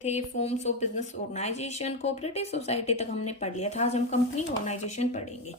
थे forms of business organization, cooperative society तक हमने पढ़ लिया था। आज हम कंपनी ऑर्गेनाइजेशन पढ़ेंगे।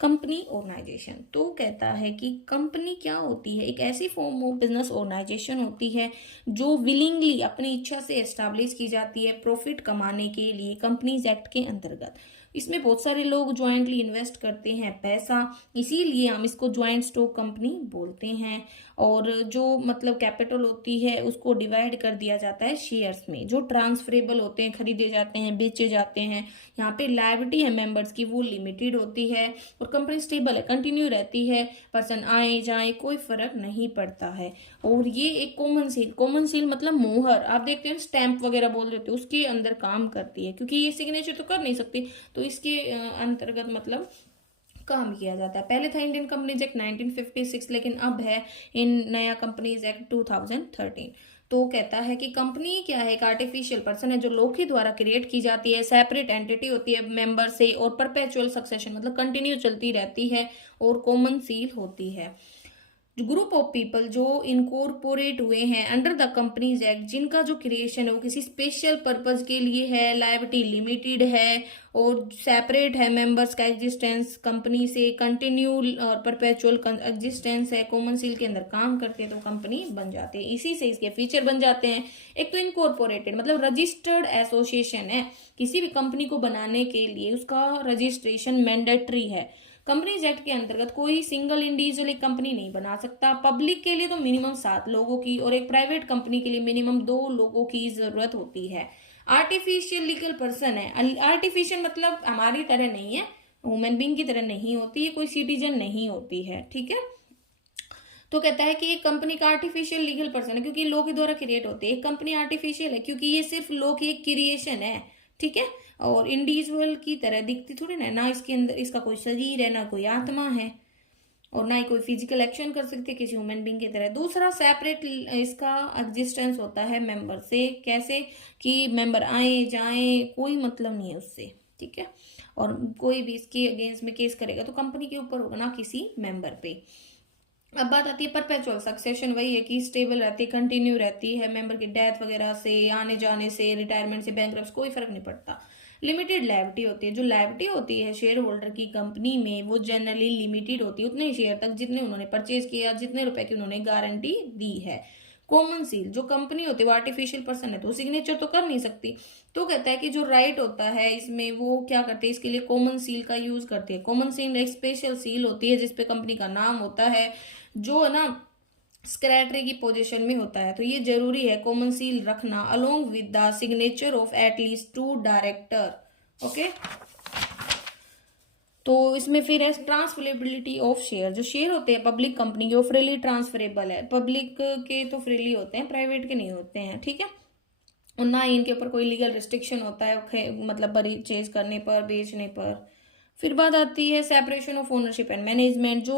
कंपनी ऑर्गेनाइजेशन तो कहता है कि कंपनी क्या होती है, एक ऐसी फॉर्म ऑफ बिजनेस ऑर्गेनाइजेशन होती है जो विलिंगली अपनी इच्छा से एस्टैब्लिश की जाती है प्रॉफिट कमाने के लिए कंपनीज एक्ट के अंतर्गत। इसमें बहुत सारे लोग ज्वाइंटली इन्वेस्ट करते हैं पैसा, इसीलिए हम इसको ज्वाइंट स्टॉक कंपनी बोलते हैं। और जो मतलब कैपिटल होती है उसको डिवाइड कर दिया जाता है शेयर्स में जो ट्रांसफरेबल होते हैं, खरीदे जाते हैं, बेचे जाते हैं। यहाँ पे लायबिलिटी है मेंबर्स की, वो लिमिटेड होती है। और कंपनी स्टेबल है, कंटिन्यू रहती है, पर्सन आए जाए कोई फर्क नहीं पड़ता है। और ये एक कॉमन सील मतलब मोहर, आप देखते हैं स्टैंप वगैरह बोल देते हैं, उसके अंदर काम करती है, क्योंकि ये सिग्नेचर तो कर नहीं सकती, तो इसके अंतर्गत मतलब काम किया जाता है। पहले था इंडियन कंपनीज एक्ट 1956, लेकिन अब है इन नया कंपनीज एक्ट 2013। तो कहता है कि कंपनी क्या है, एक आर्टिफिशियल पर्सन है जो लोग के द्वारा क्रिएट की जाती है, सेपरेट एंटिटी होती है मेंबर से, और परपेचुअल सक्सेशन मतलब कंटिन्यू चलती रहती है, और कॉमन सील होती है। ग्रुप ऑफ पीपल जो इनकॉर्पोरेट हुए हैं अंडर द कंपनीज एक्ट, जिनका जो क्रिएशन है वो किसी स्पेशल पर्पज के लिए है, लायबिलिटी लिमिटेड है, और सेपरेट है मेंबर्स का एग्जिस्टेंस कंपनी से, कंटिन्यू और परपेचुअल एग्जिस्टेंस है, कॉमन सील के अंदर काम करते हैं तो कंपनी बन जाते हैं। इसी से इसके फीचर बन जाते हैं। एक तो इनकॉर्पोरेटेड मतलब रजिस्टर्ड एसोसिएशन है, किसी भी कंपनी को बनाने के लिए उसका रजिस्ट्रेशन मैंडेटरी है। कंपनीज एक्ट के अंतर्गत कोई सिंगल इंडिविजुअल एक कंपनी नहीं बना सकता। पब्लिक के लिए तो मिनिमम 7 लोगों की, और एक प्राइवेट कंपनी के लिए मिनिमम 2 लोगों की जरूरत होती है। आर्टिफिशियल लीगल पर्सन है, आर्टिफिशियल मतलब हमारी तरह नहीं है, ह्यूमन बींग की तरह नहीं होती है, कोई सिटीजन नहीं होती है, ठीक है। तो कहता है कि एक कंपनी का आर्टिफिशियल लीगल पर्सन है क्योंकि लॉ के द्वारा क्रिएट होती है। एक कंपनी आर्टिफिशियल है क्योंकि ये सिर्फ लॉ की एक क्रिएशन है, ठीक है। और इंडिविजुअल की तरह दिखती थोड़ी ना इसके अंदर इसका कोई शरीर है, ना कोई आत्मा है, और ना ही कोई फिजिकल एक्शन कर सकते किसी ह्यूमन बींग की तरह। दूसरा सेपरेट इसका एग्जिस्टेंस होता है मेंबर से, कैसे कि मेंबर आए जाए कोई मतलब नहीं है उससे, ठीक है। और कोई भी इसके अगेंस्ट में केस करेगा तो कंपनी के ऊपर होगा, ना किसी मेंबर पे। अब बात आती है परपेचुअल सक्सेशन, वही है कि स्टेबल रहती है, कंटिन्यू रहती है, मेंबर की डेथ वगैरह से, आने जाने से, रिटायरमेंट से, बैंकरप्सी कोई फर्क नहीं पड़ता। लिमिटेड लायबिलिटी होती है, जो लायबिलिटी होती है शेयर होल्डर की कंपनी में वो जनरली लिमिटेड होती है उतने शेयर तक जितने उन्होंने परचेज किया, जितने रुपए की उन्होंने गारंटी दी है। कॉमन सील जो कंपनी होती है वो आर्टिफिशियल पर्सन है तो सिग्नेचर तो कर नहीं सकती, तो कहता है कि जो राइट होता है इसमें वो क्या करते हैं, इसके लिए कॉमन सील का यूज करते हैं। कॉमन सील एक स्पेशल सील होती है जिसपे कंपनी का नाम होता है, जो है ना सेक्रेटरी की पोजीशन में होता है। तो ये जरूरी है कॉमन सील रखना along with the signature of at least 2 director, okay. तो इसमें फिर है ट्रांसफरेबिलिटी ऑफ शेयर, जो शेयर होते हैं पब्लिक कंपनी के वो फ्रीली ट्रांसफरेबल है, पब्लिक के तो फ्रीली होते हैं, प्राइवेट के नहीं होते हैं, ठीक है। और ना ही इनके ऊपर कोई लीगल रिस्ट्रिक्शन होता है मतलब परचेज करने पर, बेचने पर। फिर बात आती है separation of ownership and management, जो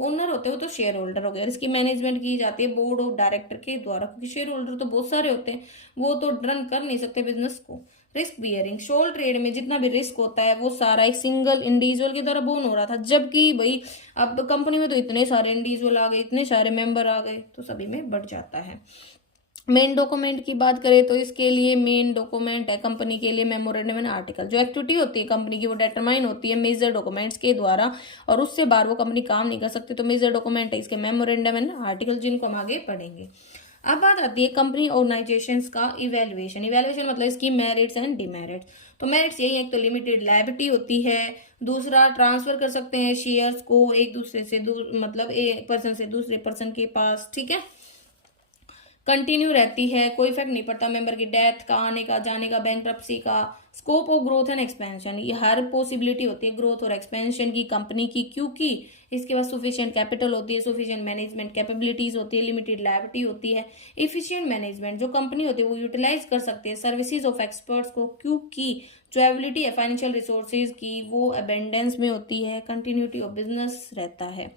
ओनर होते हैं वो तो शेयर होल्डर हो गया, और इसकी मैनेजमेंट की जाती है बोर्ड ऑफ डायरेक्टर के द्वारा, क्योंकि शेयर होल्डर तो बहुत सारे होते हैं, वो तो रन कर नहीं सकते बिजनेस को। रिस्क बियरिंग, सोल ट्रेड में जितना भी रिस्क होता है वो सारा एक सिंगल इंडिविजुअल की तरह बोन हो रहा था, जबकि भाई अब कंपनी में तो इतने सारे इंडिविजुअल आ गए, इतने सारे मेंबर आ गए, तो सभी में बढ़ जाता है। मेन डॉक्यूमेंट की बात करें तो इसके लिए मेन डॉक्यूमेंट है कंपनी के लिए मेमोरेंडम एंड आर्टिकल, जो एक्टिविटी होती है कंपनी की वो डिटरमाइन होती है मेजर डॉक्यूमेंट्स के द्वारा, और उससे बाहर वो कंपनी काम नहीं कर सकती। तो मेजर डॉक्यूमेंट है इसके मेमोरेंडम एंड आर्टिकल, जिनको हम आगे पढ़ेंगे। अब बात आती है कंपनी ऑर्गेनाइजेशंस का इवेल्युएशन। इवेल्युएशन मतलब इसकी मेरिट्स एंड डिमेरिट्स। तो मेरिट्स यही है, एक तो लिमिटेड लायबिलिटी होती है, दूसरा ट्रांसफर कर सकते हैं शेयर्स को एक दूसरे से मतलब एक पर्सन से दूसरे पर्सन के पास, ठीक है। कंटिन्यू रहती है, कोई इफेक्ट नहीं पड़ता मेंबर की डेथ का, आने का, जाने का, बैंकरप्सी का। Scope of growth and expansion, ये हर पॉसिबिलिटी होती है ग्रोथ और एक्सपेंशन की कंपनी की, क्योंकि इसके पास सुफिशिएंट कैपिटल होती है, सुफिशिएंट मैनेजमेंट कैपेबिलिटीज होती है, लिमिटेड लायबिलिटी होती है। इफिशिएंट मैनेजमेंट, जो कंपनी होती है वो यूटिलाइज कर सकती है सर्विसेज ऑफ एक्सपर्ट्स को, क्योंकि जो एबिलिटी है फाइनेंशियल रिसोर्सेज की वो अबेंडेंस में होती है। कंटिन्यूटी ऑफ बिजनेस रहता है।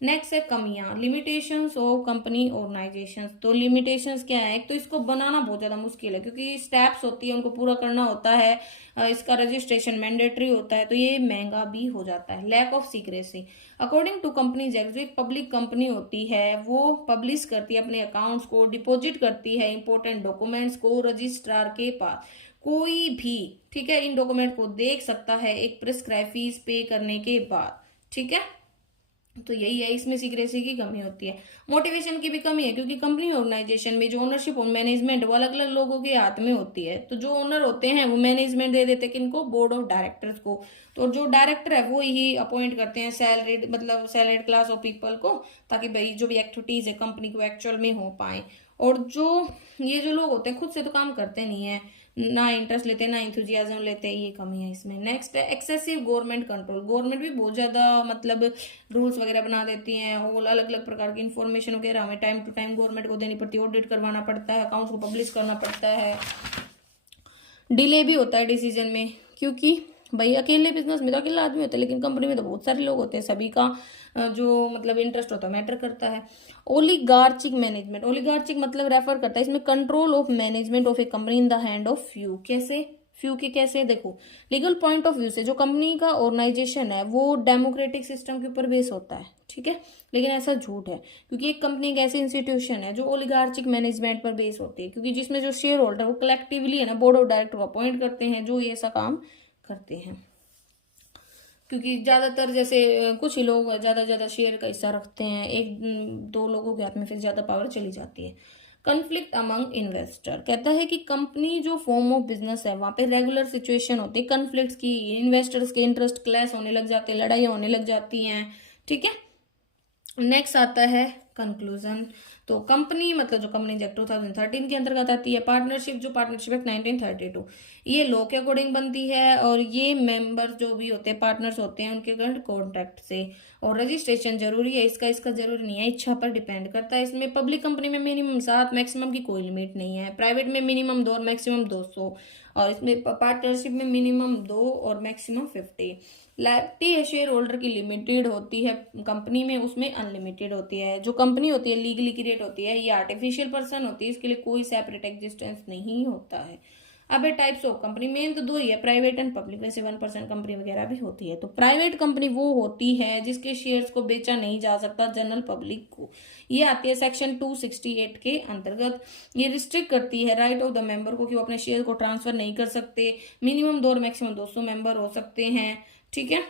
नेक्स्ट है कमियां, लिमिटेशंस ऑफ कंपनी ऑर्गेनाइजेशंस। तो लिमिटेशंस क्या है, एक तो इसको बनाना बहुत ज्यादा मुश्किल है क्योंकि स्टेप्स होती है उनको पूरा करना होता है, इसका रजिस्ट्रेशन मैंडेटरी होता है, तो ये महंगा भी हो जाता है। Lack of secrecy, according to companies act, जो एक पब्लिक कंपनी होती है वो पब्लिश करती है अपने अकाउंट्स को, डिपॉजिट करती है इंपॉर्टेंट डॉक्यूमेंट्स को रजिस्ट्रार के पास। कोई भी, ठीक है, इन डॉक्यूमेंट को देख सकता है एक प्रिस्क्राइब फीस पे करने के बाद, ठीक है। तो यही है, इसमें सीक्रेसी की कमी होती है। मोटिवेशन की भी कमी है क्योंकि कंपनी ऑर्गेनाइजेशन में जो ओनरशिप और मैनेजमेंट वो अलग अलग लोगों के हाथ में होती है। तो जो ओनर होते हैं वो मैनेजमेंट दे देते हैं किनको, बोर्ड ऑफ डायरेक्टर्स को। तो जो डायरेक्टर है वो ही अपॉइंट करते हैं सैलरीड, मतलब सैलरीड क्लास ऑफ पीपल को, ताकि भाई जो भी एक्टिविटीज है कंपनी को एक्चुअल में हो पाए। और ये जो लोग होते हैं खुद से तो काम करते नहीं है, ना इंटरेस्ट लेते ना इंथुजियाज्म लेते, ये कमी है इसमें। नेक्स्ट है एक्सेसिव गवर्नमेंट कंट्रोल, गवर्नमेंट भी बहुत ज्यादा मतलब रूल्स वगैरह बना देती हैं, और अलग अलग प्रकार की इंफॉर्मेशन वगैरह हमें टाइम टू टाइम गवर्नमेंट को देनी पड़ती है, ऑडिट करवाना पड़ता है, अकाउंट्स को पब्लिश करना पड़ता है। डिले भी होता है डिसीजन में, क्योंकि भाई अकेले बिजनेस में तो अकेला आदमी होता है, लेकिन कंपनी में तो बहुत सारे लोग होते हैं, सभी का जो मतलब इंटरेस्ट होता है मैटर करता है। ओलिगार्चिक मैनेजमेंट, ओलिगार्चिक मतलब रेफर करता है इसमें control of management of A company in the hand of few. कैसे फ्यू के कैसे, देखो लीगल पॉइंट ऑफ व्यू से जो कंपनी का ऑर्गेनाइजेशन है वो डेमोक्रेटिक सिस्टम के ऊपर बेस होता है, ठीक है, लेकिन ऐसा झूठ है क्योंकि एक कंपनी एक ऐसी इंस्टीट्यूशन है जो ओलिगार्चिक मैनेजमेंट पर बेस होती है, क्योंकि जिसमें जो शेयर होल्डर वो कलेक्टिवली है ना बोर्ड ऑफ डायरेक्टर को अपॉइंट करते हैं जो ये ऐसा काम करते हैं। क्योंकि ज्यादातर जैसे कुछ ही लोग ज्यादा शेयर का हिस्सा रखते हैं, एक दो लोगों के हाथ में फिर ज्यादा पावर चली जाती है। कन्फ्लिक्ट अमंग इन्वेस्टर, कहता है कि कंपनी जो फॉर्म ऑफ बिजनेस है वहां पे रेगुलर सिचुएशन होती है कन्फ्लिक्ट्स की, इन्वेस्टर्स के इंटरेस्ट क्लैश होने लग जाते हैं, लड़ाइयाँ होने लग जाती हैं, ठीक है। नेक्स्ट आता है कंक्लूजन। तो कंपनी मतलब जो कंपनी एक्ट 2013 के अंतर्गत आती है। पार्टनरशिप, जो पार्टनरशिप एक्ट 1932 ये लॉ के अकॉर्डिंग बनती है, और ये मेंबर जो भी होते हैं पार्टनर्स होते हैं उनके करंट कॉन्ट्रैक्ट से। और रजिस्ट्रेशन जरूरी है, इसका जरूरी नहीं है, इच्छा पर डिपेंड करता है। इसमें पब्लिक कंपनी में मिनिमम 7, मैक्सिमम की कोई लिमिट नहीं है। प्राइवेट में मिनिमम 2 और मैक्सिमम 200, और इसमें पार्टनरशिप में मिनिमम 2 और मैक्सिमम 50। लाइबिलिटी है शेयर होल्डर की लिमिटेड होती है, कंपनी में उसमें अनलिमिटेड होती है। जो कंपनी होती है लीगली क्रिएट होती है, ये आर्टिफिशियल पर्सन होती है, इसके लिए कोई सेपरेट एग्जिस्टेंस नहीं होता है। अब है टाइप्स ऑफ कंपनी, मेन तो 2 ही है, प्राइवेट एंड पब्लिक। वैसे 1% कंपनी वगैरह भी होती है। तो प्राइवेट कंपनी वो होती है जिसके शेयर्स को बेचा नहीं जा सकता जनरल पब्लिक को, ये आती है सेक्शन 268 के अंतर्गत। ये रिस्ट्रिक्ट करती है राइट ऑफ द मेंबर को कि वो अपने शेयर को ट्रांसफर नहीं कर सकते। मिनिमम 2 और मैक्सिमम 200 मेंबर हो सकते हैं, ठीक है।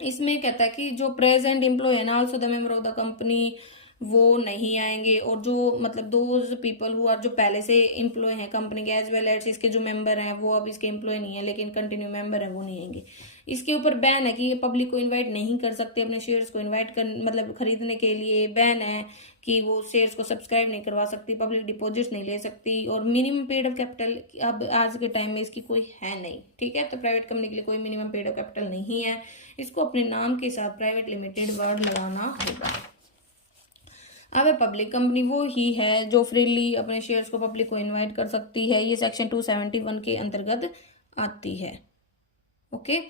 इसमें कहता है कि जो प्रेजेंट एम्प्लॉय है ना also the member of the company, वो नहीं आएंगे। और जो मतलब दोज पीपल हुआ जो पहले से एम्प्लॉय हैं कंपनी के, एज वेल एज इसके जो मेंबर हैं वो अब इसके एम्प्लॉय नहीं है लेकिन कंटिन्यू मेंबर है, वो नहीं आएंगे। इसके ऊपर बैन है कि ये पब्लिक को इनवाइट नहीं कर सकते अपने शेयर्स को इनवाइट कर, मतलब खरीदने के लिए बैन है कि वो शेयर्स को सब्सक्राइब नहीं करवा सकती, पब्लिक डिपॉजिट नहीं ले सकती। और मिनिमम पेड ऑफ कैपिटल अब आज के टाइम में इसकी कोई है नहीं, ठीक है। तो प्राइवेट कंपनी के लिए कोई मिनिमम पेड ऑफ कैपिटल नहीं है, इसको अपने नाम के साथ प्राइवेट लिमिटेड वर्ड लगाना होगा। अब पब्लिक कंपनी वो ही है जो फ्रीली अपने शेयर्स को पब्लिक को इनवाइट कर सकती है, ये सेक्शन 271 के अंतर्गत आती है, ओके।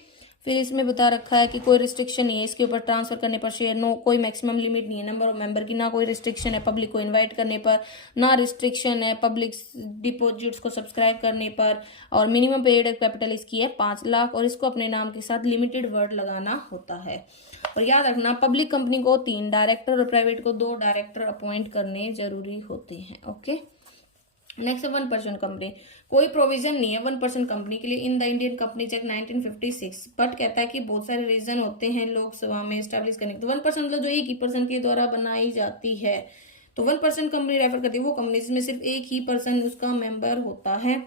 फिर इसमें बता रखा है कि कोई रिस्ट्रिक्शन नहीं है इसके ऊपर ट्रांसफर करने पर शेयर, नो कोई मैक्सिमम लिमिट नहीं है नंबर ऑफ मेंबर की, ना कोई रिस्ट्रिक्शन है पब्लिक को इनवाइट करने पर, ना रिस्ट्रिक्शन है पब्लिक डिपॉजिट्स को सब्सक्राइब करने पर। और मिनिमम पेड कैपिटल इसकी है 5 लाख, और इसको अपने नाम के साथ लिमिटेड वर्ड लगाना होता है। और याद रखना पब्लिक कंपनी को 3 डायरेक्टर और प्राइवेट को 2 डायरेक्टर अपॉइंट करने जरूरी होते हैं, ओके। नेक्स्ट 1% कंपनी, कोई प्रोविजन नहीं है 1% कंपनी के लिए in the Indian companies act 1956, but कहता है कि बहुत सारे रीजन होते हैं लोकसभा में स्टैब्लिश करने के। तो 1% मतलब जो एक ही पर्सन के द्वारा बनाई जाती है, तो 1% कंपनी रेफर करती है वो कंपनी जिसमें सिर्फ एक ही पर्सन उसका मेंबर होता है।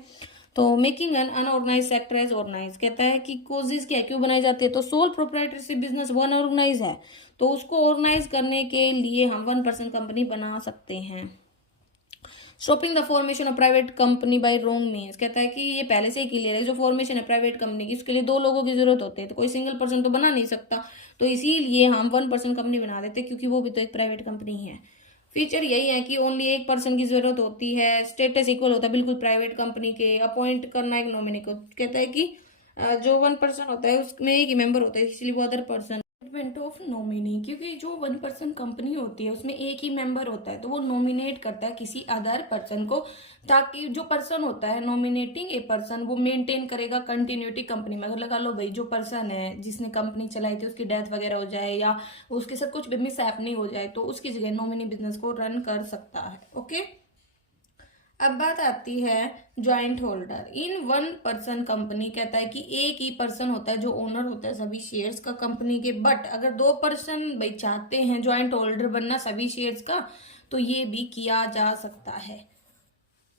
तो making an unorganise sector as organise, कहता है कि कोजिज क्या क्यों बनाई जाती है, तो सोल प्रोप्राइटरशिप बिजनेस वो अनऑर्गेनाइज है, तो उसको ऑर्गेनाइज करने के लिए हम 1% कंपनी बना सकते हैं। Stopping the formation of private company by wrong means, कहता है कि ये पहले से ही क्लियर है, जो फॉर्मेशन है प्राइवेट कंपनी की उसके लिए 2 लोगों की जरूरत होती है, तो कोई सिंगल पर्सन तो बना नहीं सकता, तो इसीलिए हम 1% कंपनी बना देते क्योंकि वो भी तो एक प्राइवेट कंपनी है। फीचर यही है कि ओनली एक पर्सन की जरूरत होती है, स्टेटस इक्वल होता है बिल्कुल प्राइवेट कंपनी के, अपॉइंट करना एक नॉमिनी को। कहता है कि जो 1% होता है उसमें एक ही मेंबर होता है, इसलिए वो other person appointment of nominee, क्योंकि जो 1% कंपनी होती है उसमें एक ही मेंबर होता है, तो वो नॉमिनेट करता है किसी अदर पर्सन को, ताकि जो पर्सन होता है नॉमिनेटिंग ए पर्सन, वो मेंटेन करेगा कंटिन्यूटी कंपनी में। अगर लगा लो भाई जो पर्सन है जिसने कंपनी चलाई थी उसकी डेथ वगैरह हो जाए या उसके साथ कुछ भी मिस हैपनिंग हो जाए, तो उसकी जगह नॉमिनी बिजनेस को रन कर सकता है। ओके, अब बात आती है ज्वाइंट होल्डर इन 1% कंपनी। कहता है कि एक ही पर्सन होता है जो ओनर होता है सभी शेयर्स का कंपनी के, बट अगर 2 पर्सन भाई चाहते हैं ज्वाइंट होल्डर बनना सभी शेयर्स का, तो ये भी किया जा सकता है।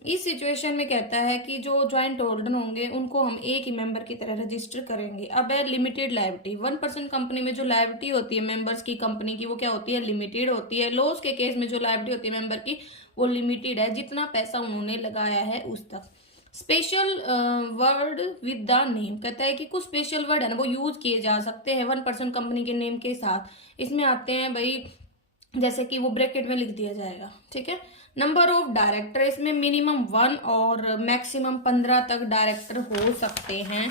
इस सिचुएशन में कहता है कि जो ज्वाइंट होल्डर होंगे उनको हम एक ही मेंबर की तरह रजिस्टर करेंगे। अब है लिमिटेड लायबिलिटी। 1% कंपनी में जो लायबिलिटी होती है मेंबर्स की कंपनी की, वो क्या होती है, लिमिटेड होती है। लॉस के केस में जो लायबिलिटी होती है मेंबर की, वो लिमिटेड है, जितना पैसा उन्होंने लगाया है उस तक। Special word with the name. कहता है कि कुछ स्पेशल वर्ड है ना वो यूज किए जा सकते हैं 1% कंपनी के नेम के साथ। इसमें आते हैं भाई, जैसे कि वो ब्रैकेट में लिख दिया जाएगा, ठीक है। नंबर ऑफ डायरेक्टर, इसमें मिनिमम 1 और मैक्सिमम 15 तक डायरेक्टर हो सकते हैं।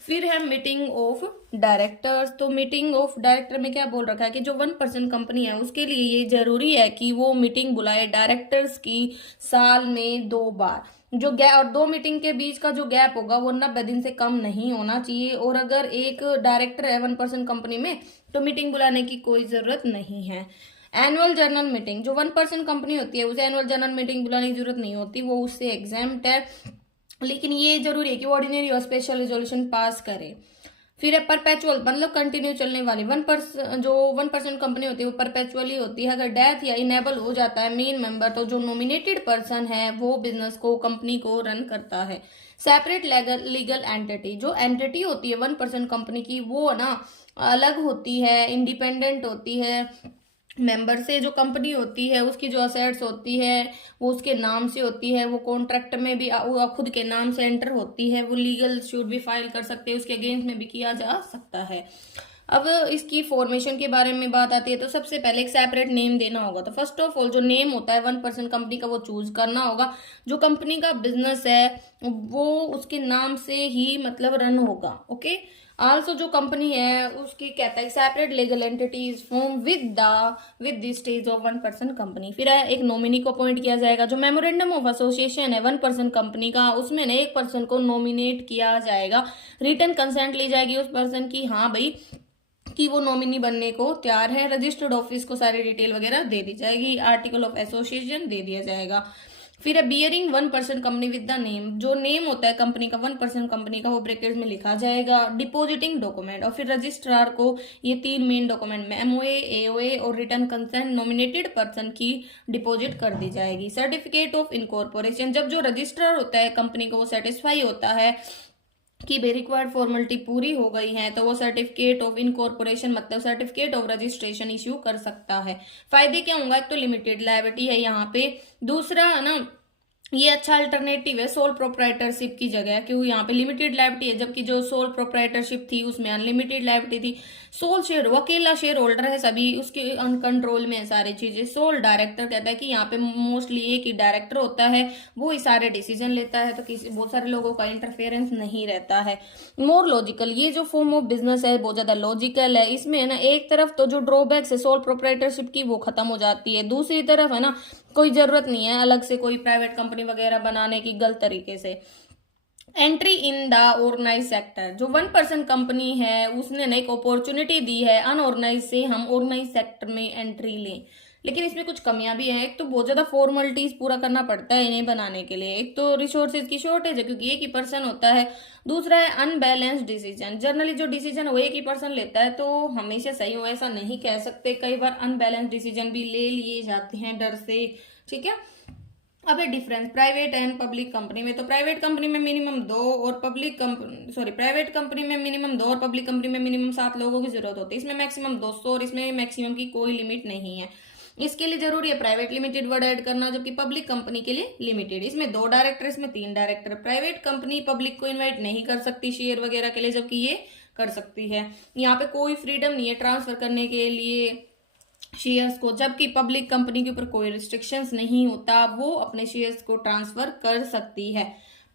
फिर है मीटिंग ऑफ डायरेक्टर्स। तो मीटिंग ऑफ डायरेक्टर में क्या बोल रखा है कि जो 1% कंपनी है उसके लिए ये जरूरी है कि वो मीटिंग बुलाए डायरेक्टर्स की साल में 2 बार। जो गैप, और 2 मीटिंग के बीच का जो गैप होगा वो 90 दिन से कम नहीं होना चाहिए। और अगर एक डायरेक्टर है 1% कंपनी में तो मीटिंग बुलाने की कोई जरूरत नहीं है। एनुअल जनरल मीटिंग, जो 1% कंपनी होती है उसे एनुअल जनरल मीटिंग बुलाने की जरूरत नहीं होती, वो उससे एग्जाम्प्ट है, लेकिन ये जरूरी है कि वो ऑर्डिनरी और स्पेशल रेजोल्यूशन पास करे। फिर है परपेचुअल, मतलब कंटिन्यू चलने वाली। 1% कंपनी होती है वो परपेचुअली होती है। अगर डेथ या इनेबल हो जाता है मेन मेंबर, तो जो नॉमिनेटेड पर्सन है वो बिजनेस को, कंपनी को रन करता है। सेपरेट लीगल एंटिटी, जो एंटिटी होती है 1% कंपनी की वो ना अलग होती है, इंडिपेंडेंट होती है मेंबर से। जो कंपनी होती है उसकी जो असेट्स होती है वो उसके नाम से होती है, वो कॉन्ट्रैक्ट में भी खुद के नाम से एंटर होती है, वो लीगल सूट भी फाइल कर सकते हैं, उसके अगेंस्ट में भी किया जा सकता है। अब इसकी फॉर्मेशन के बारे में बात आती है, तो सबसे पहले एक सेपरेट नेम देना होगा। तो फर्स्ट ऑफ ऑल जो नेम होता है 1% कंपनी का वो चूज करना होगा। जो कंपनी का बिजनेस है वो उसके नाम से ही मतलब रन होगा। ओके, आल्सो जो कंपनी है उसकी कहता है separate legal entities form with the stage of 1% company. फिर है एक नॉमिनी को अपॉइंट किया जाएगा। जो मेमोरेंडम ऑफ एसोसिएशन है 1% कंपनी का, उसमें ना एक पर्सन को नॉमिनेट किया जाएगा। रिटन कंसेंट ली जाएगी उस पर्सन की, हाँ भाई कि वो नॉमिनी बनने को तैयार है। रजिस्टर्ड ऑफिस को सारी डिटेल वगैरह दे दी जाएगी। आर्टिकल ऑफ एसोसिएशन दे दिया जाएगा। फिर है bearing 1% company with the name. जो नेम होता है कंपनी का 1% कंपनी का वो ब्रैकेट्स में लिखा जाएगा। डिपॉजिटिंग डॉक्यूमेंट, और फिर रजिस्ट्रार को ये 3 मेन डॉक्यूमेंट में एमओए, एओए और रिटर्न कंसेंट नॉमिनेटेड पर्सन की डिपॉजिट कर दी जाएगी। सर्टिफिकेट ऑफ इनकॉर्पोरेशन, जब जो रजिस्ट्रार होता है कंपनी को वो सेटिस्फाई होता है कि भाई रिक्वायर्ड फॉर्मेलिटी पूरी हो गई है, तो वो सर्टिफिकेट ऑफ इनकॉर्पोरेशन मतलब सर्टिफिकेट ऑफ रजिस्ट्रेशन इश्यू कर सकता है। फायदे क्या होंगे, एक तो लिमिटेड लायबिलिटी है यहाँ पे, दूसरा है ना ये अच्छा अल्टरनेटिव है सोल प्रोप्राइटरशिप की जगह, क्योंकि यहाँ पे लिमिटेड लायबिलिटी है, जबकि जो सोल प्रोप्राइटरशिप थी उसमें अनलिमिटेड लायबिलिटी थी। सोल शेयर, वो अकेला शेयर होल्डर है, सभी उसके कंट्रोल में है सारी चीजें। सोल डायरेक्टर कहता है कि यहाँ पे मोस्टली एक ही डायरेक्टर होता है, वो ही सारे डिसीजन लेता है, तो किसी बहुत सारे लोगों का इंटरफेरेंस नहीं रहता है। मोर लॉजिकल, ये जो फॉर्म ऑफ बिजनेस है बहुत ज्यादा लॉजिकल है। इसमें है ना एक तरफ तो जो ड्रॉबैक्स है सोल प्रोप्राइटरशिप की वो खत्म हो जाती है, दूसरी तरफ है ना कोई जरूरत नहीं है अलग से कोई प्राइवेट कंपनी वगैरह बनाने की गलत तरीके से। Entry in the organise sector, जो 1% कंपनी है उसने ना एक अपॉर्चुनिटी दी है अनऑर्गेनाइज से हम ऑर्गेनाइज सेक्टर में एंट्री लें, लेकिन इसमें कुछ कमियां भी हैं। एक तो बहुत ज्यादा फॉर्मेलिटीज पूरा करना पड़ता है इन्हें बनाने के लिए, एक तो रिसोर्सेज की शॉर्टेज है क्योंकि एक ही पर्सन होता है, दूसरा है अनबैलेंस्ड डिसीजन। जनरली जो डिसीजन वो एक ही पर्सन लेता है, तो हमेशा सही हो ऐसा नहीं कह सकते, कई बार अनबैलेंस्ड डिसीजन भी ले लिए जाते हैं डर से, ठीक है। अब है difference private and public company में। तो प्राइवेट कंपनी में मिनिमम 2 और प्राइवेट कंपनी में मिनिमम 2 और पब्लिक कंपनी में मिनिमम 7 लोगों की जरूरत होती है। इसमें मैक्सिमम 200 और इसमें मैक्सिमम की कोई लिमिट नहीं है। इसके लिए जरूरी है प्राइवेट लिमिटेड वर्ड ऐड करना, जबकि पब्लिक कंपनी के लिए लिमिटेड। इसमें 2 डायरेक्टर, इसमें 3 डायरेक्टर। प्राइवेट कंपनी पब्लिक को इन्वाइट नहीं कर सकती शेयर वगैरह के लिए, जबकि ये कर सकती है। यहाँ पे कोई फ्रीडम नहीं है ट्रांसफर करने के लिए शेयर्स को, जबकि पब्लिक कंपनी के ऊपर कोई रिस्ट्रिक्शंस नहीं होता, वो अपने शेयर्स को ट्रांसफर कर सकती है।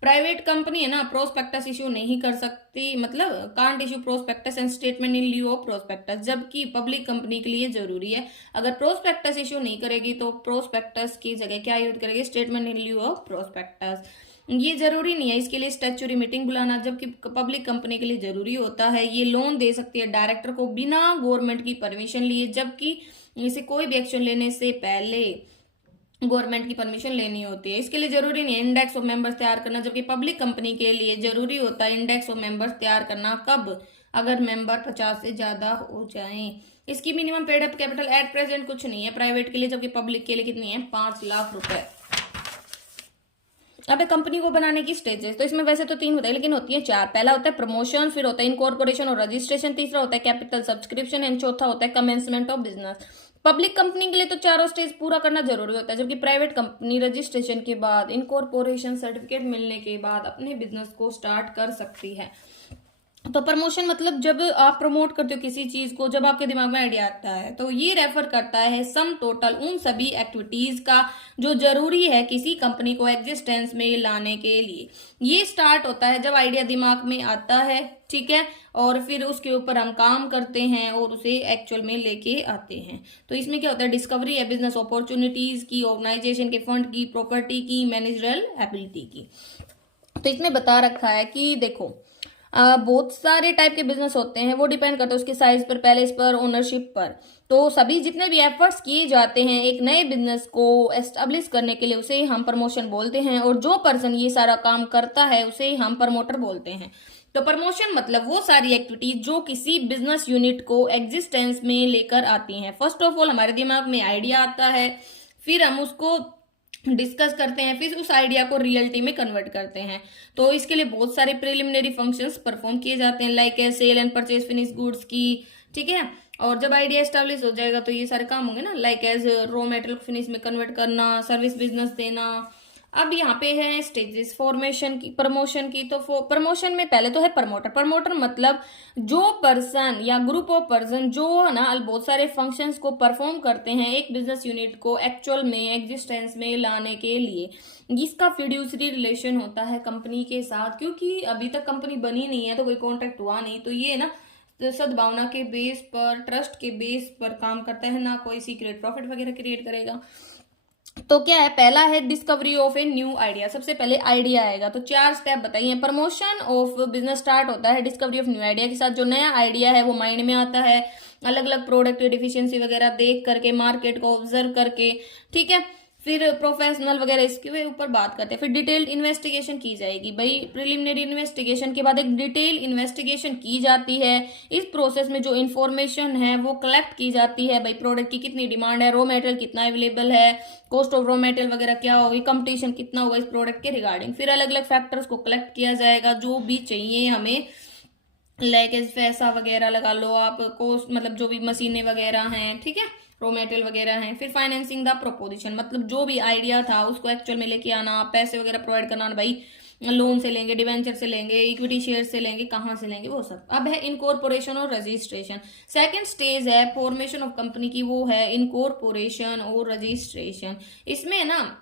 प्राइवेट कंपनी है ना प्रोस्पेक्टस इश्यू नहीं कर सकती, मतलब can't issue prospectus and statement in लिeu of prospectus, जबकि पब्लिक कंपनी के लिए जरूरी है। अगर प्रोस्पेक्टस इश्यू नहीं करेगी तो प्रोस्पेक्टस की जगह क्या यूज करेगी, स्टेटमेंट इन लिeu ऑफ प्रोस्पेक्टस। ये जरूरी नहीं है इसके लिए स्टैच्यूटरी मीटिंग बुलाना, जबकि पब्लिक कंपनी के लिए जरूरी होता है। ये लोन दे सकती है डायरेक्टर को बिना गवर्नमेंट की परमिशन लिए, जबकि इसे कोई भी एक्शन लेने से पहले गवर्नमेंट की परमिशन लेनी होती है। इसके लिए जरूरी नहीं है इंडेक्स ऑफ मेंबर्स तैयार करना, जबकि पब्लिक कंपनी के लिए जरूरी होता है इंडेक्स ऑफ मेंबर्स तैयार करना। कब, अगर मेंबर 50 से ज्यादा हो जाएं। इसकी minimum paid up capital at present कुछ नहीं है प्राइवेट के लिए, जबकि पब्लिक के लिए कितनी है, 5 लाख रुपए। अब कंपनी को बनाने की स्टेजेस, तो इसमें वैसे तो 3 होता है लेकिन होती है 4। पहला होता है प्रमोशन, फिर होता है इनकॉर्पोरेशन और रजिस्ट्रेशन, तीसरा होता है कैपिटल सब्सक्रिप्शन एंड चौथा होता है commencement of business. Public company के लिए तो चारों स्टेज पूरा करना जरूरी होता है, जबकि प्राइवेट कंपनी रजिस्ट्रेशन के बाद, इनकॉर्पोरेशन सर्टिफिकेट मिलने के बाद अपने बिजनेस को स्टार्ट कर सकती है। तो प्रमोशन मतलब जब आप प्रमोट करते हो किसी चीज को, जब आपके दिमाग में आइडिया आता है, तो ये रेफर करता है सम टोटल उन सभी एक्टिविटीज का जो जरूरी है किसी कंपनी को एग्जिस्टेंस में लाने के लिए। ये स्टार्ट होता है जब आइडिया दिमाग में आता है, ठीक है, और फिर उसके ऊपर हम काम करते हैं और उसे एक्चुअल में लेके आते हैं। तो इसमें क्या होता है, डिस्कवरी है बिजनेस अपॉर्चुनिटीज की, ऑर्गेनाइजेशन के फंड की, प्रॉपर्टी की, मैनेजरल एबिलिटी की। तो इसमें बता रखा है कि देखो बहुत सारे टाइप के बिजनेस होते हैं, वो डिपेंड करता है उसके साइज पर, पैलेस पर, ओनरशिप पर। तो सभी जितने भी एफर्ट्स किए जाते हैं एक नए बिजनेस को एस्टेब्लिश करने के लिए, उसे हम प्रमोशन बोलते हैं, और जो पर्सन ये सारा काम करता है उसे हम प्रमोटर बोलते हैं। तो प्रमोशन मतलब वो सारी एक्टिविटीज जो किसी बिजनेस यूनिट को एग्जिस्टेंस में लेकर आती हैं। फर्स्ट ऑफ ऑल हमारे दिमाग में आइडिया आता है, फिर हम उसको डिस्कस करते हैं, फिर उस आइडिया को रियलिटी में कन्वर्ट करते हैं। तो इसके लिए बहुत सारे प्रिलिमिनरी फंक्शंस परफॉर्म किए जाते हैं, like sale and purchase finish goods की, ठीक है। और जब आइडिया एस्टेब्लिश हो जाएगा तो ये सारे काम होंगे ना, like as raw material finish में कन्वर्ट करना, सर्विस बिजनेस देना। अब यहाँ पे है स्टेजेस फॉर्मेशन की, प्रमोशन की। तो प्रमोशन में पहले तो है प्रमोटर। प्रमोटर मतलब जो पर्सन या ग्रुप ऑफ पर्सन जो है ना बहुत सारे फंक्शंस को परफॉर्म करते हैं एक बिजनेस यूनिट को एक्चुअल में एग्जिस्टेंस में लाने के लिए। इसका फिड्यूसरी रिलेशन होता है कंपनी के साथ, क्योंकि अभी तक कंपनी बनी नहीं है तो कोई कॉन्ट्रैक्ट हुआ नहीं, तो ये ना सद्भावना के बेस पर, ट्रस्ट के बेस पर काम करता है, ना कोई सीक्रेट प्रॉफिट वगैरह क्रिएट करेगा। तो क्या है, पहला है discovery of a new idea. सबसे पहले आइडिया आएगा, तो 4 स्टेप बताइए। प्रमोशन ऑफ बिजनेस स्टार्ट होता है डिस्कवरी ऑफ न्यू आइडिया के साथ। जो नया आइडिया है वो माइंड में आता है, अलग अलग प्रोडक्ट डिफिशियंसी वगैरह देख करके, मार्केट को ऑब्जर्व करके, ठीक है। फिर प्रोफेशनल वगैरह इसके ऊपर बात करते हैं। फिर डिटेल्ड इन्वेस्टिगेशन की जाएगी। भाई प्रिलिमिनरी इन्वेस्टिगेशन के बाद एक डिटेल इन्वेस्टिगेशन की जाती है। इस प्रोसेस में जो इन्फॉर्मेशन है वो कलेक्ट की जाती है। भाई प्रोडक्ट की कितनी डिमांड है, रॉ मटेरियल कितना अवेलेबल है, कॉस्ट ऑफ रॉ मटेरियल वगैरह क्या होगी, कंपटीशन कितना होगा इस प्रोडक्ट के रिगार्डिंग। फिर अलग अलग फैक्टर्स को कलेक्ट किया जाएगा जो भी चाहिए हमें, लाइक पैसा वगैरह लगा लो आप, कॉस्ट मतलब जो भी मशीनें वगैरह हैं, ठीक है, रॉ मटेरियल वगैरह हैं। फिर फाइनेंसिंग द प्रोपोजिशन मतलब जो भी आइडिया था उसको एक्चुअल में लेके आना, पैसे वगैरह प्रोवाइड करना, भाई लोन से लेंगे, डिवेंचर से लेंगे, इक्विटी शेयर से लेंगे, कहाँ से लेंगे, वो सब। अब है इनकॉर्पोरेशन और रजिस्ट्रेशन। सेकंड स्टेज है फॉर्मेशन ऑफ कंपनी की, वो है इनकॉर्पोरेशन और रजिस्ट्रेशन। इसमें ना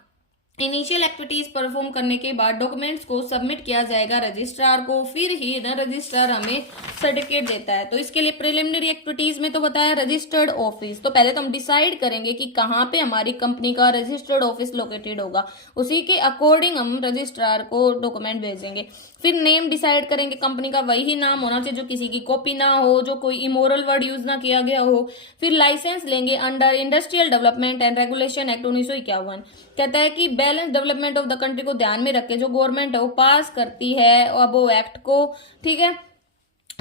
इनिशियल एक्टिविटीज परफॉर्म करने के बाद डॉक्यूमेंट्स को सबमिट किया जाएगा रजिस्ट्रार को, फिर ही ना रजिस्ट्रार हमें सर्टिफिकेट देता है। तो इसके लिए प्रिलिमिनरी एक्टिविटीज में तो बताया रजिस्टर्ड ऑफिस। तो पहले तो हम डिसाइड करेंगे कि कहाँ पे हमारी कंपनी का रजिस्टर्ड ऑफिस लोकेटेड होगा, उसी के अकॉर्डिंग हम रजिस्ट्रार को डॉक्यूमेंट भेजेंगे। फिर नेम डिसाइड करेंगे, कंपनी का वही नाम होना चाहिए जो किसी की कॉपी ना हो, जो कोई इमोरल वर्ड यूज ना किया गया हो। फिर लाइसेंस लेंगे under industrial development and regulation act 1951। कहता है कि balance development of the country को ध्यान में रख के जो गवर्नमेंट है वो पास करती है अब वो एक्ट को, ठीक है।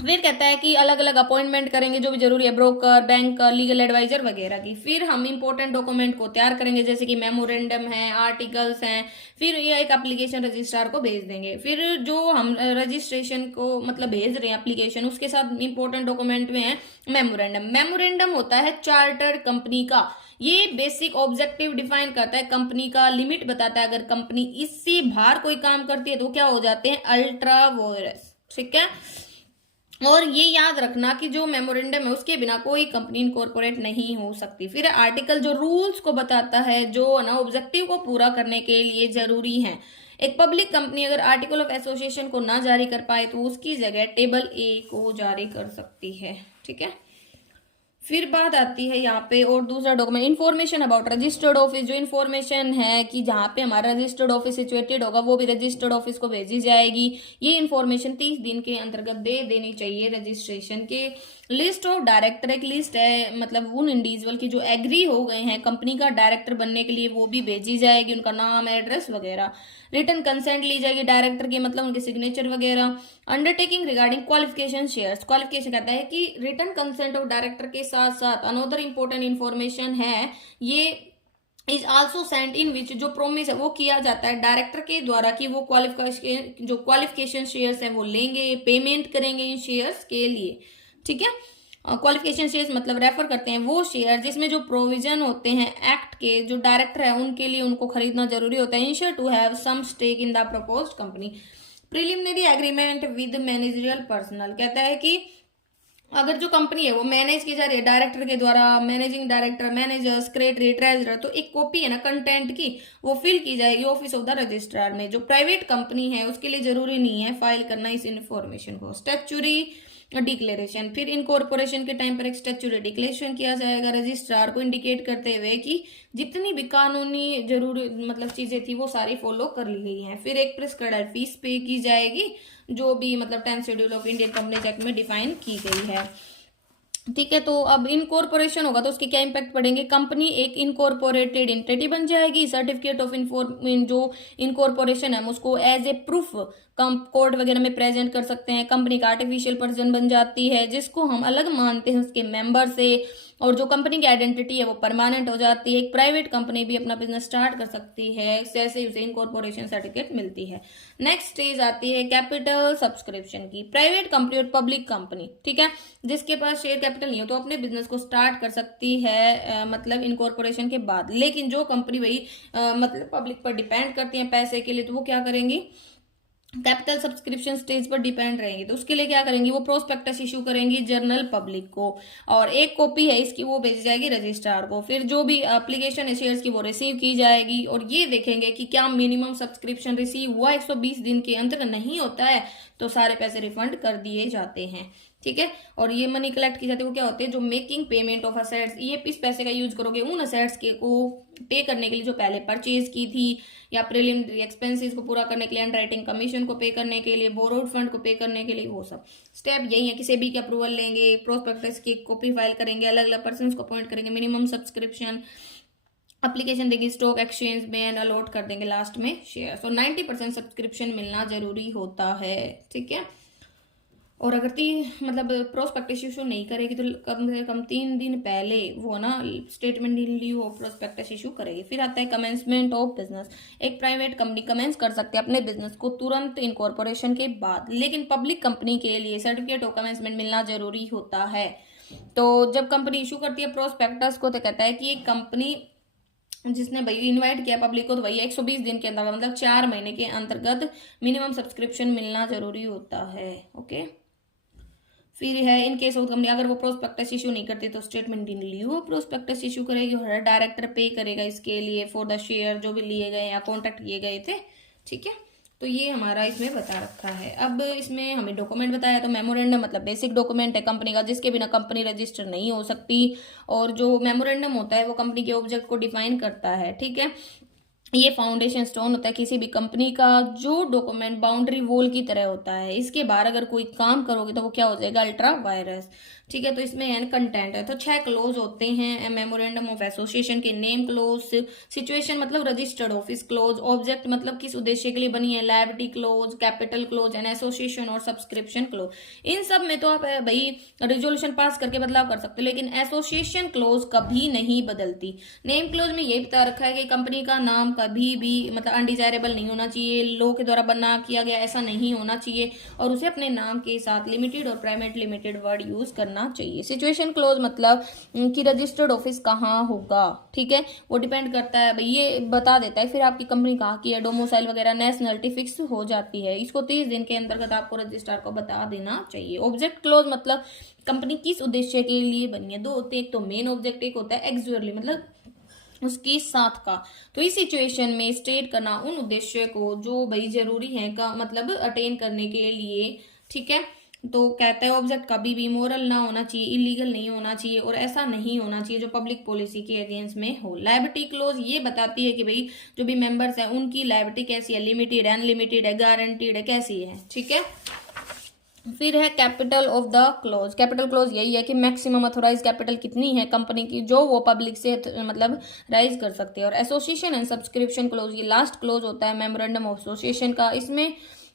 फिर कहता है कि अलग अलग अपॉइंटमेंट करेंगे जो भी जरूरी है, ब्रोकर, बैंकर, लीगल एडवाइजर वगैरह की। फिर हम इंपॉर्टेंट डॉक्यूमेंट को तैयार करेंगे जैसे कि मेमोरेंडम है, आर्टिकल्स हैं। फिर ये एक एप्लीकेशन रजिस्ट्रार को भेज देंगे। फिर जो हम रजिस्ट्रेशन को मतलब भेज रहे हैं एप्लीकेशन, उसके साथ इंपॉर्टेंट डॉक्यूमेंट में है मेमोरेंडम। मेमोरेंडम होता है चार्टर कंपनी का। ये बेसिक ऑब्जेक्टिव डिफाइन करता है कंपनी का, लिमिट बताता है अगर कंपनी इससे बाहर कोई काम करती है तो क्या हो जाते हैं, अल्ट्रा वायरस, ठीक है। और ये याद रखना कि जो मेमोरेंडम है उसके बिना कोई कंपनी इनकॉर्पोरेट नहीं हो सकती। फिर आर्टिकल जो रूल्स को बताता है जो ना ऑब्जेक्टिव को पूरा करने के लिए जरूरी है। एक पब्लिक कंपनी अगर आर्टिकल ऑफ एसोसिएशन को ना जारी कर पाए तो उसकी जगह टेबल ए को जारी कर सकती है। ठीक है, फिर बात आती है यहाँ पे और दूसरा document, information about registered office. जो इन्फॉर्मेशन है कि जहाँ पे हमारा रजिस्टर्ड ऑफिस सिचुएटेड होगा वो भी रजिस्टर्ड ऑफिस को भेजी जाएगी। ये इन्फॉर्मेशन 30 दिन के अंतर्गत दे देनी चाहिए रजिस्ट्रेशन के। लिस्ट ऑफ डायरेक्टर, एक लिस्ट है मतलब उन इंडिविजुअल की जो एग्री हो गए हैं कंपनी का डायरेक्टर बनने के लिए, वो भी भेजी जाएगी, उनका नाम एड्रेस वगैरह। रिटन कंसेंट ली जाएगी डायरेक्टर की, मतलब उनके सिग्नेचर वगैरह। Undertaking regarding qualification shares, qualification कहता है कि रिटन कंसेंट ऑफ डायरेक्टर के साथ साथ अनदर इंपॉर्टेंट इन्फॉर्मेशन है ये इज आल्सो सेंट इन विच, जो प्रोमिस है वो किया जाता है डायरेक्टर के द्वारा कि वो क्वालिफिकेशन शेयर्स है वो लेंगे, पेमेंट करेंगे इन शेयर्स के लिए। ठीक है, क्वालिफिकेशन शेयर्स मतलब रेफर करते हैं वो शेयर जिसमें जो प्रोविजन होते हैं एक्ट के, जो डायरेक्टर है उनके लिए उनको खरीदना जरूरी होता है। Insure to have some stake in the proposed company. Preliminary agreement with managerial personal, कहता है कि अगर जो कंपनी है वो मैनेज की जा रही है डायरेक्टर के द्वारा, managing director, manager, secretary, treasurer, तो एक कॉपी है ना कंटेंट की वो फिल की जाएगी ऑफिस ऑफ द रजिस्ट्रार में। जो प्राइवेट कंपनी है उसके लिए जरूरी नहीं है फाइल करना इस इन्फॉर्मेशन को। स्टैट्यूटरी डिक्लेरेशन, फिर इनकॉर्पोरेशन के टाइम पर एक स्टैट्यूटरी डिक्लेरेशन किया जाएगा रजिस्ट्रार को इंडिकेट करते हुए कि जितनी भी कानूनी जरूरी मतलब चीजें थी वो सारी फॉलो कर ली गई हैं। फिर एक प्रिस्क्राइब्ड फीस पे की जाएगी जो भी मतलब 10 schedule of Indian companies act में डिफाइन की गई है। ठीक है, तो अब इनकॉर्पोरेशन होगा तो उसके क्या इंपैक्ट पड़ेंगे। कंपनी एक इनकॉर्पोरेटेड एंटिटी बन जाएगी। सर्टिफिकेट ऑफ जो इनकॉर्पोरेशन है उसको एज ए प्रूफ कोर्ट वगैरह में प्रेजेंट कर सकते हैं। कंपनी का आर्टिफिशियल पर्सन बन जाती है जिसको हम अलग मानते हैं उसके मेंबर से, और जो कंपनी की आइडेंटिटी है वो परमानेंट हो जाती है। एक प्राइवेट कंपनी भी अपना बिजनेस स्टार्ट कर सकती है, जैसे उसे इनकॉर्पोरेशन सर्टिफिकेट मिलती है। नेक्स्ट स्टेज आती है कैपिटल सब्सक्रिप्शन की। प्राइवेट कंपनी और पब्लिक कंपनी, ठीक है, जिसके पास शेयर कैपिटल नहीं हो तो अपने बिजनेस को स्टार्ट कर सकती है मतलब इनकॉर्पोरेशन के बाद। लेकिन जो कंपनी भाई मतलब पब्लिक पर डिपेंड करती है पैसे के लिए तो वो क्या करेंगी, कैपिटल सब्सक्रिप्शन स्टेज पर डिपेंड रहेंगी तो उसके लिए क्या करेंगी, वो प्रोस्पेक्टस इशू करेंगी जर्नल पब्लिक को, और एक कॉपी है इसकी वो भेजी जाएगी रजिस्ट्रार को। फिर जो भी एप्लीकेशन है शेयर्स की वो रिसीव की जाएगी, और ये देखेंगे कि क्या मिनिमम सब्सक्रिप्शन रिसीव हुआ 120 दिन के अंदर नहीं होता है तो सारे पैसे रिफंड कर दिए जाते हैं। ठीक है, और ये मनी कलेक्ट की जाती है वो क्या होते हैं, जो मेकिंग पेमेंट ऑफ असेट्स, ये इस पैसे का यूज करोगे उन असेट्स के को पे करने के लिए जो पहले परचेज की थी, या प्रिलिमिनरी एक्सपेंसेस को पूरा करने के लिए, अंडरराइटिंग कमीशन को पे करने के लिए, बोरोड फंड को पे करने के लिए, वो सब स्टेप यही है कि सेबी की अप्रूवल लेंगे, प्रोस्पेक्टस की कॉपी फाइल करेंगे, अलग अलग पर्सन को अपॉइंट करेंगे, मिनिमम सब्सक्रिप्शन एप्लीकेशन देंगे स्टॉक एक्सचेंज में एंड अलॉट कर देंगे लास्ट में शेयर। तो 90% सब्सक्रिप्शन मिलना जरूरी होता है। ठीक है, और अगर मतलब प्रोस्पेक्टस इशू नहीं करेगी तो कम से कम 3 दिन पहले वो ना statement in lieu of prospectus issue करेगी। फिर आता है कमेंसमेंट ऑफ बिजनेस। एक प्राइवेट कंपनी कमेंस कर सकते हैं अपने बिजनेस को तुरंत इनकॉर्पोरेशन के बाद, लेकिन पब्लिक कंपनी के लिए सर्टिफिकेट ऑफ कमेंसमेंट मिलना जरूरी होता है। तो जब कंपनी इशू करती है प्रोस्पेक्टस को तो कहता है कि एक कंपनी जिसने भाई इनवाइट किया पब्लिक को तो भैया 120 दिन के अंदर मतलब 4 महीने के अंतर्गत मिनिमम सब्सक्रिप्शन मिलना जरूरी होता है। ओके, फिर है इन केस ऑफ कंपनी अगर वो प्रोस्पेक्टस इशू नहीं करती तो स्टेटमेंट इन ल्यू प्रोस्पेक्टस इशू करेगी, और डायरेक्टर पे करेगा इसके लिए फॉर द शेयर जो भी लिए गए या कॉन्ट्रैक्ट किए गए थे। ठीक है, तो ये हमारा इसमें बता रखा है। अब इसमें हमें डॉक्यूमेंट बताया तो मेमोरेंडम मतलब बेसिक डॉक्यूमेंट है कंपनी का जिसके बिना कंपनी रजिस्टर नहीं हो सकती, और जो मेमोरेंडम होता है वो कंपनी के ऑब्जेक्ट को डिफाइन करता है। ठीक है, ये फाउंडेशन स्टोन होता है किसी भी कंपनी का, जो डॉक्यूमेंट बाउंड्री वॉल की तरह होता है, इसके बाहर अगर कोई काम करोगे तो वो क्या हो जाएगा, अल्ट्रा वायरस। ठीक है, तो इसमें है कंटेंट है तो 6 क्लोज होते हैं मेमोरेंडम ऑफ एसोसिएशन के। नेम क्लोज, सिचुएशन मतलब रजिस्टर्ड ऑफिस क्लोज, ऑब्जेक्ट मतलब किस उद्देश्य के लिए बनी है, liability close, capital close and association और सब्सक्रिप्शन क्लोज। इन सब में तो आप भाई रिजोल्यूशन पास करके बदलाव कर सकते हो, लेकिन एसोसिएशन क्लोज कभी नहीं बदलती। नेम क्लोज में यही बता रखा है कि कंपनी का नाम कभी भी मतलब अनडिजायरेबल नहीं होना चाहिए, लो के द्वारा बना किया गया ऐसा नहीं होना चाहिए, और उसे अपने नाम के साथ लिमिटेड और प्राइवेट लिमिटेड वर्ड यूज करना चाहिए। सिचुएशन क्लोज मतलब कि रजिस्टर्ड ऑफिस कहाँ होगा। ठीक है, वो डिपेंड करता है भाई, ये बता देता है फिर आपकी कंपनी कहाँ की है, डोमिसाइल वगैरह नेशनलिटी फिक्स हो जाती है। इसको 30 दिन के अंतर्गत आपको रजिस्ट्रार को बता देना चाहिए। ऑब्जेक्ट क्लोज मतलब कंपनी किस उद्देश्य के लिए बनी है, दो होते हैं, एक तो मेन ऑब्जेक्ट, एक होता है एक्सुअली मतलब उसकी साथ का। तो इस सिचुएशन में स्टेट करना उन उद्देश्य को जो भाई जरूरी है का मतलब अटेन करने के लिए, ठीक है। तो कहता है ऑब्जेक्ट कभी भी मोरल ना होना चाहिए, इलीगल नहीं होना चाहिए और ऐसा नहीं होना चाहिए जो पब्लिक पॉलिसी के अगेंस्ट में हो। लायबिलिटी क्लोज ये बताती है कि भाई जो भी मेंबर्स हैं उनकी लायबिलिटी कैसी है, लिमिटेड है, अनलिमिटेड है, गारंटीड है, कैसी है, ठीक है। फिर है capital of the close. Capital close यही है कि मैक्सिमम अथोराइज कैपिटल कितनी है कंपनी की जो वो पब्लिक से मतलब राइज कर सकते हैं। और एसोसिएशन एंड सब्सक्रिप्शन क्लोज ये लास्ट क्लोज होता है मेमोरेंडम ऑफ एसोसिएशन का। इसमें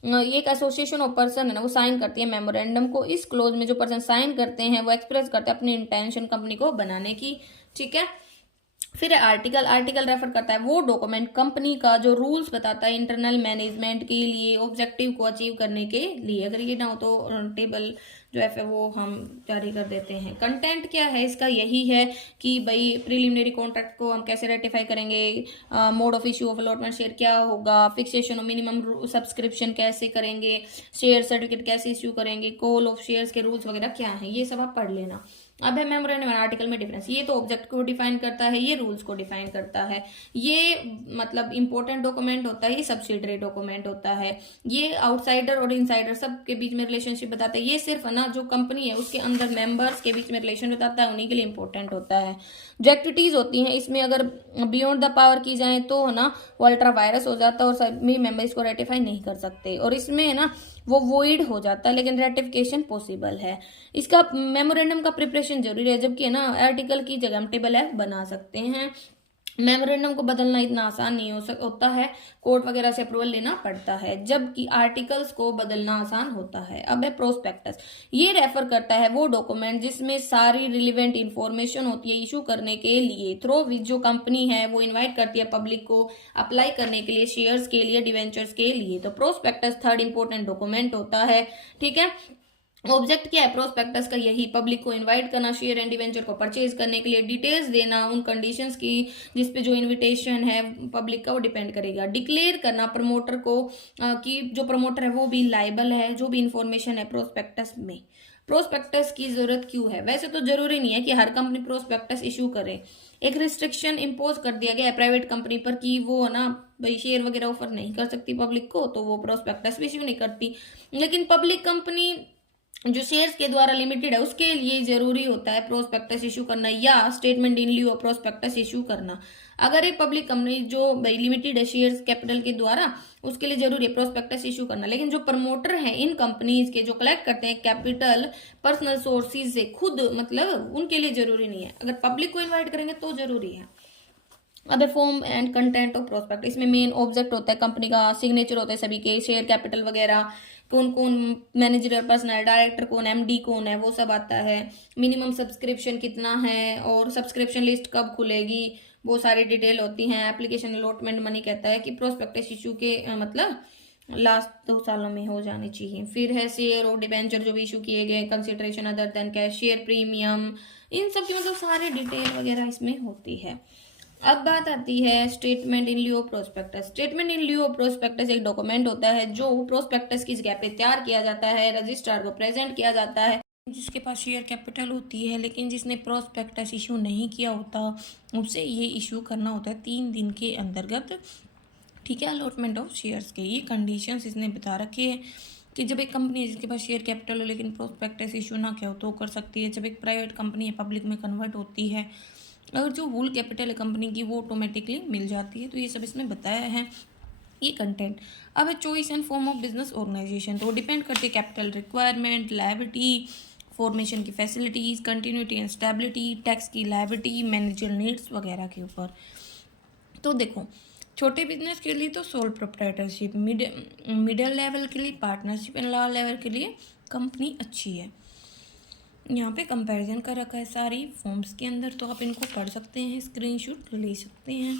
ये एक एसोसिएशन ऑफ पर्सन है ना वो साइन करती है मेमोरेंडम को। इस क्लोज में जो पर्सन साइन करते हैं वो एक्सप्रेस करते हैं अपनी इंटेंशन कंपनी को बनाने की, ठीक है। फिर आर्टिकल, आर्टिकल रेफर करता है वो डॉक्यूमेंट कंपनी का जो रूल्स बताता है इंटरनल मैनेजमेंट के लिए, ऑब्जेक्टिव को अचीव करने के लिए। अगर ये ना हो तो टेबल जो है वो हम जारी कर देते हैं। कंटेंट क्या है इसका, यही है कि भाई प्रिलिमिनरी कॉन्ट्रैक्ट को हम कैसे रेटिफाई करेंगे, mode of issue of allotment share क्या होगा, फिक्सेशन ऑफ मिनिमम सब्सक्रिप्शन कैसे करेंगे, शेयर सर्टिफिकेट कैसे इश्यू करेंगे, कॉल ऑफ शेयर्स के रूल्स वगैरह क्या है, ये सब आप पढ़ लेना। अब है मेमोरेंडम आर्टिकल में डिफरेंस, ये तो ऑब्जेक्ट को डिफाइन करता है, ये रूल्स को डिफाइन करता है। ये मतलब इंपॉर्टेंट डॉक्यूमेंट होता है, ये सब्सिडरी डॉक्यूमेंट होता है। ये आउटसाइडर और इनसाइडर सब के बीच में रिलेशनशिप बताता है। ये सिर्फ ना जो कंपनी है उसके अंदर मेंबर्स के बीच में रिलेशन बताता है, उन्हीं के लिए इंपॉर्टेंट होता है। जो एक्टिविटीज होती हैं इसमें अगर बियॉन्ड द पावर की जाए तो है ना वो अल्ट्रा वायरस हो जाता है और सभी मेंबर इसको रेटिफाई नहीं कर सकते। और इसमें है ना वो वॉइड हो जाता है लेकिन रेटिफिकेशन पॉसिबल है। इसका मेमोरेंडम का प्रिपरेशन जरूरी है, जबकि है ना आर्टिकल की जगह हम टेबल एफ बना सकते हैं। मेमोरेंडम को बदलना इतना आसान नहीं होता है, कोर्ट वगैरह से अप्रूवल लेना पड़ता है, जबकि आर्टिकल्स को बदलना आसान होता है। अब है प्रोस्पेक्टस, ये रेफर करता है वो डॉक्यूमेंट जिसमें सारी रिलेवेंट इंफॉर्मेशन होती है इशू करने के लिए, थ्रो विच जो कंपनी है वो इन्वाइट करती है पब्लिक को अप्लाई करने के लिए शेयर्स के लिए, डिवेंचर्स के लिए। तो प्रोस्पेक्टस थर्ड इंपॉर्टेंट डॉक्यूमेंट होता है, ठीक है। ऑब्जेक्ट क्या है प्रोस्पेक्टस का, यही पब्लिक को इनवाइट करना शेयर एंड डिवेंचर को परचेज करने के लिए, डिटेल्स देना उन कंडीशंस की जिसपे जो इनविटेशन है पब्लिक का वो डिपेंड करेगा। डिक्लेयर करना प्रमोटर को कि जो प्रमोटर है वो भी लाइबल है जो भी इंफॉर्मेशन है प्रोस्पेक्टस में। प्रोस्पेक्टस की जरूरत क्यों है, वैसे तो जरूरी नहीं है कि हर कंपनी प्रोस्पेक्टस इशू करे। एक रिस्ट्रिक्शन इम्पोज कर दिया गया है प्राइवेट कंपनी पर कि वो ना भाई शेयर वगैरह ऑफर नहीं कर सकती पब्लिक को, तो वो प्रोस्पेक्टस भी इशू नहीं करती। लेकिन पब्लिक कंपनी जो शेयर्स के द्वारा लिमिटेड है उसके लिए जरूरी होता है प्रोस्पेक्टस इशू करना या statement in lieu of prospectus issue करना। अगर एक पब्लिक कंपनी जो भाई लिमिटेड है शेयर्स कैपिटल के द्वारा, उसके लिए जरूरी है प्रोस्पेक्टस इशू करना। लेकिन जो प्रमोटर हैं इन कंपनीज के जो कलेक्ट करते हैं कैपिटल पर्सनल सोर्सेज से खुद, मतलब उनके लिए जरूरी नहीं है। अगर पब्लिक को इन्वाइट करेंगे तो जरूरी है। अब है form and content of prospect, इसमें मेन ऑब्जेक्ट होता है कंपनी का, सिग्नेचर होता है सभी के, शेयर कैपिटल वगैरह, कौन कौन मैनेजर पर्सन है, डायरेक्टर कौन, एमडी कौन है, वो सब आता है। मिनिमम सब्सक्रिप्शन कितना है और सब्सक्रिप्शन लिस्ट कब खुलेगी, वो सारी डिटेल होती हैं। एप्लीकेशन अलॉटमेंट मनी कहता है कि प्रोस्पेक्टस इशू के मतलब लास्ट 2 सालों में हो जानी चाहिए। फिर है शेयर और डिबेंचर जो भी इशू किए गए, consideration other than cash, share premium, इन सब की मतलब सारे डिटेल वगैरह इसमें होती है। अब बात आती है statement in lieu of prospectus. Statement in lieu of prospectus एक डॉक्यूमेंट होता है जो प्रोस्पेक्टस की जगह पे तैयार किया जाता है, रजिस्ट्रार को प्रेजेंट किया जाता है। जिसके पास शेयर कैपिटल होती है लेकिन जिसने प्रोस्पेक्टस इशू नहीं किया होता उसे ये इशू करना होता है 3 दिन के अंतर्गत, ठीक है, अलॉटमेंट ऑफ शेयर्स के। ये कंडीशंस इसने बता रखे हैं कि जब एक कंपनी है जिसके पास शेयर कैपिटल हो लेकिन प्रोस्पेक्टस इशू ना किया हो तो कर सकती है। जब एक प्राइवेट कंपनी है पब्लिक में कन्वर्ट होती है, अगर जो होल कैपिटल है कंपनी की वो ऑटोमेटिकली मिल जाती है। तो ये सब इसमें बताया है। ये कंटेंट अब है choice and form of business organization, तो डिपेंड करती है कैपिटल रिक्वायरमेंट, लायबिलिटी, फॉर्मेशन की facilities, continuity and stability, tax की लायबिलिटी, मैनेजरियल नीड्स वगैरह के ऊपर। तो देखो छोटे बिजनेस के लिए तो सोल प्रोप्राइटरशिप, मिडिल लेवल के लिए पार्टनरशिप एंड लार्ज लेवल के लिए कंपनी अच्छी है। यहाँ पे कंपैरिजन कर रखा है सारी फॉर्म्स के अंदर, तो आप इनको पढ़ सकते हैं, स्क्रीनशॉट ले सकते हैं।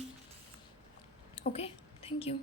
Okay, thank you.